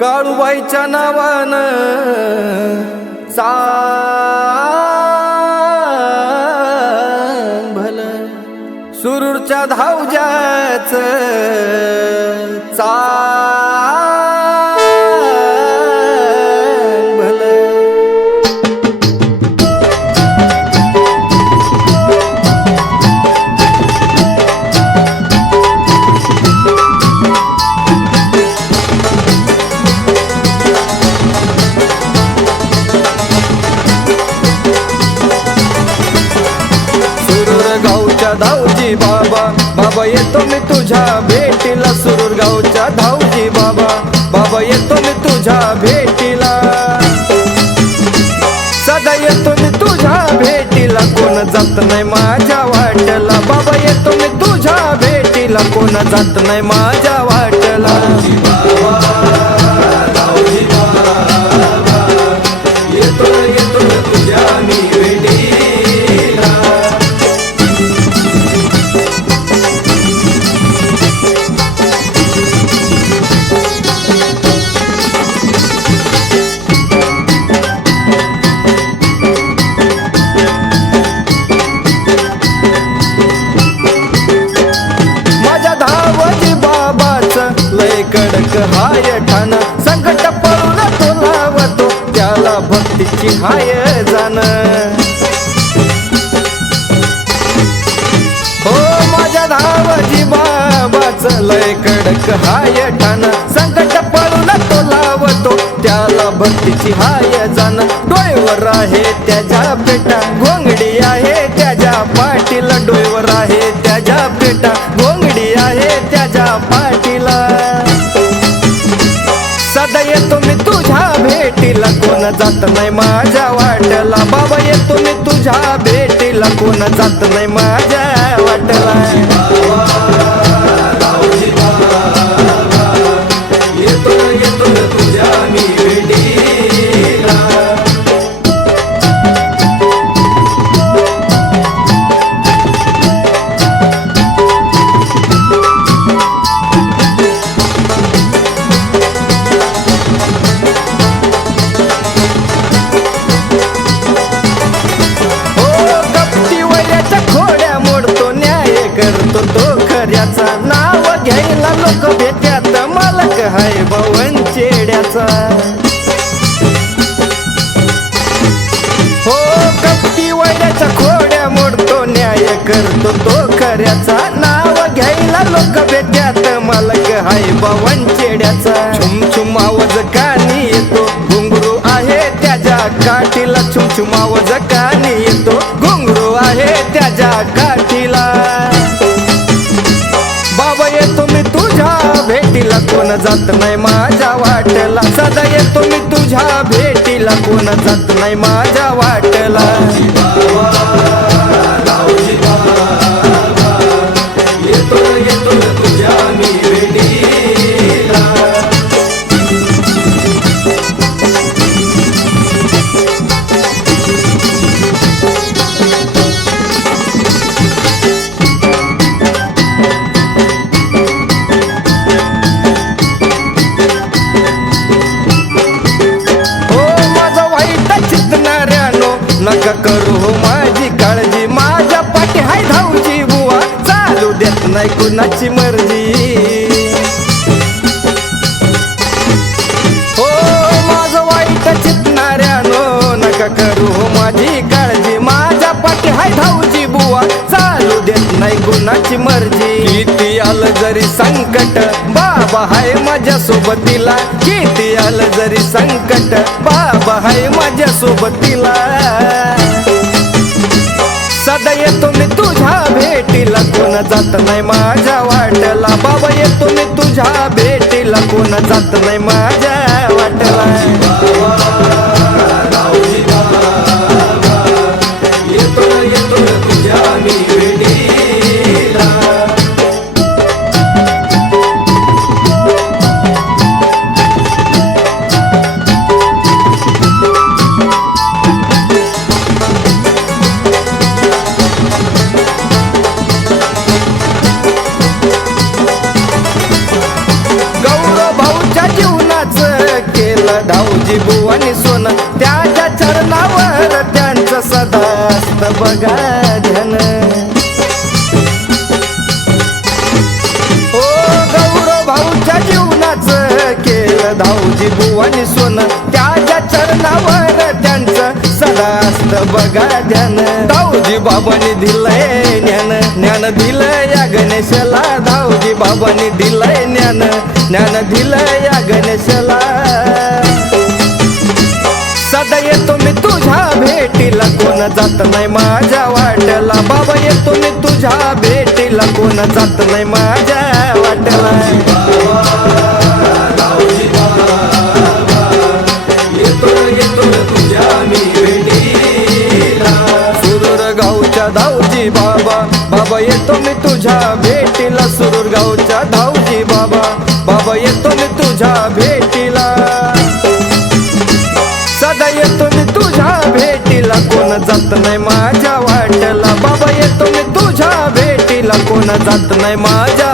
काळूबाईच्या नावानं चांग भल सुरूरच्या धावजाच चा बाबा बाबा येतो मी तुझ्या भेटीला सुरूर गावच्या धावजी बाबा बाबा येतो मी तुझ्या भेटीला. सदा येतो मी तुझ्या भेटीला कोण जात नाही माझ्या वाट्याला बाबा येतो मी तुझ्या भेटीला कोण जात नाही माझ्या कडक हाय ठाण. संकट पळून तो लावतो त्याला भक्तीची हाय जाण. हो माझ्या धावजी बाबाच लय कडक हाय ठाण. संकट पळून तो लावतो त्याला भक्तीची हाय जाण. डोळ्यावर आहे त्याच्या पेटा घोंगडी आहे त्याच्या पाठीला डोळ्यावर आहे दादा येतो मी तुझ्या भेटीला. कोण जात नाही माझ्या वाट्याला? बाबा येतो मी तुझ्या भेटीला. कोण जात नाही माझ्या चेड्याचा नाव घ्यायला लोक भेट्यात मालक हाय भवन चेड्याचा. हो कपटी वयाच्या खोड्या मोडतो न्याय करतो तो खऱ्याचा. नाव घ्यायला लोक भेट्यात मालक हाय भवन चेड्याचा. छुम आवाज कानी येतो. घुंगरू आहे त्याच्या काठीला छुम आवाज कानी येतो. घुंगरू आहे त्याच्या काठीला भेटीला कोण जात नाही माझ्या वाटला सदा येतो मी तुझ्या भेटीला कोण जात नाही माझ्या वाटला नका करू हो माझी काळजी. माझ्या पाठी हाय धावची बुवा. चालू देत नाही कुणाची मर्जी. हो माझं वाईट चितणाऱ्यानो नका करू हो माझी काळजी. माझ्या पाठी हाय धावची बुवा. चालू देत नाही कुणाची मर्जी. जरी संकट बाबा हाय माझ्या सोबतीला किती आलं जरी संकट बाबा हाय माझ्या सोबतीला सदा येतो मी तुझ्या भेटीला कोण जात नाही माझ्या वाटला बाबा येतो मी तुझ्या भेटीला कोण जात नाही माझ्या बुवानी त्याच्या चरणावर त्यांचं सदा बघा ध्यान ओ गौरव भाऊच्या जीवनाचं केलं धाऊजी बुवानी सोन. त्याच्या चरणावर त्यांचं सदा असत बघा ध्यान धाऊजी बाबांनी दिलंय ज्ञान. ज्ञान दिलंय या गणेशाला. धाऊजी बाबांनी दिलंय ज्ञान. ज्ञान दिलंय या गणेशाला. जात नाही माझ्या वाट्याला. बाबा येतो मी तुझ्या भेटीला. कोण जात नाही माझ्या वाट्याला. येतो गावच्या धावजी बाबा. बाबा येतो मी तुझ्या भेटीला. सुरूर गावच्या धावजी बाबा. बाबा येतो मी तुझ्या भेटीला. सदा येतो मी तुझ्या भेटी कोण जात नाही माझ्या वाट्याला? बाबा येतो मी तुझ्या भेटीला. कोण जात नाही माझ्या